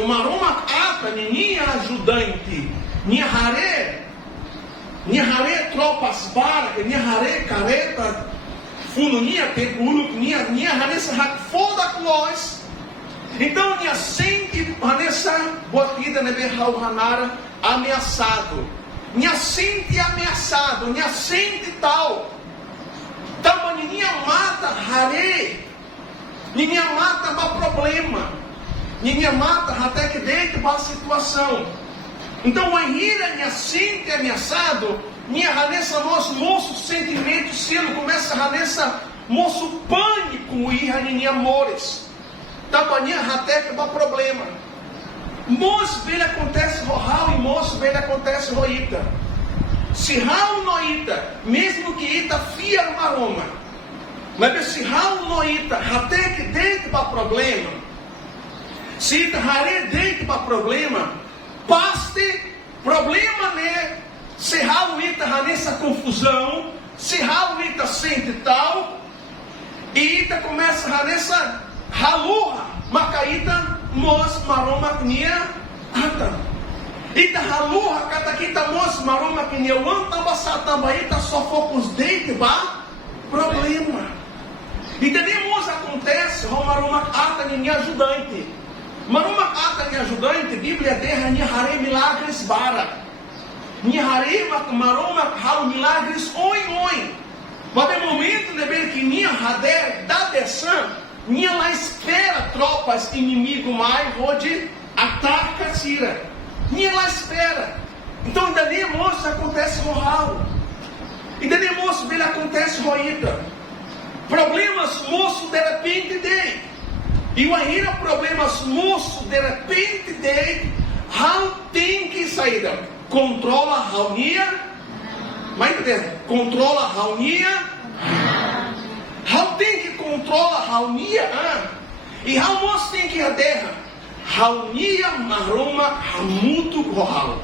maroma ata, ninha ajudante, nihare tropas barca, nihare careta, fununia tegulu, nihare sahat foda clós. Então, minha sente nessa botida nebe hanara ameaçado, minha sente ameaçado, minha sente tal. Então, ninguém mata hare, ninguém mata para problema, ninguém mata até que dentro da situação. Então, o Henrique minha sente ameaçado, minha ranessa moço sentimento selo começa a ranessa moço pânico e ranha amores. Tamanha até que dá problema. Moço bem acontece rohal e moço bem acontece roita. Se hal noita, mesmo que ita fia maroma, mas se hal noita até que dentro do problema, se ita hare dentro do problema, paste problema né? Se hal ita nessa confusão, se hal ita sente tal, e ita começa a nessa haluha, macaíta, mos, maroma, nia, ata. Ita haluha, kataquita, mos, maroma, nia, uantamba, satamba, ita, só focus deite, ba, problema. E temos acontece, maroma, ata, nia, ajudante. Maroma, ata, nia, ajudante, Bíblia derra, nia, hare, milagres, bara. Nia, hare, maroma, halo, milagres, oi. Mas no momento, né, bem que nia, hader, da descent, minha lá espera tropas inimigo mais onde ataca tira. Minha lá espera. Então ainda nem moço acontece rohal. Ainda nem moço dele acontece roída. Problemas moço de repente dei. E o ainda problemas moço de repente dei. Hal tem que sair. Controla a raunia. Mas entendeu? Controla a raunia. Hal tem que controla a raunia, e hal moço tem que a terra. Raunia maroma hamutu rohal.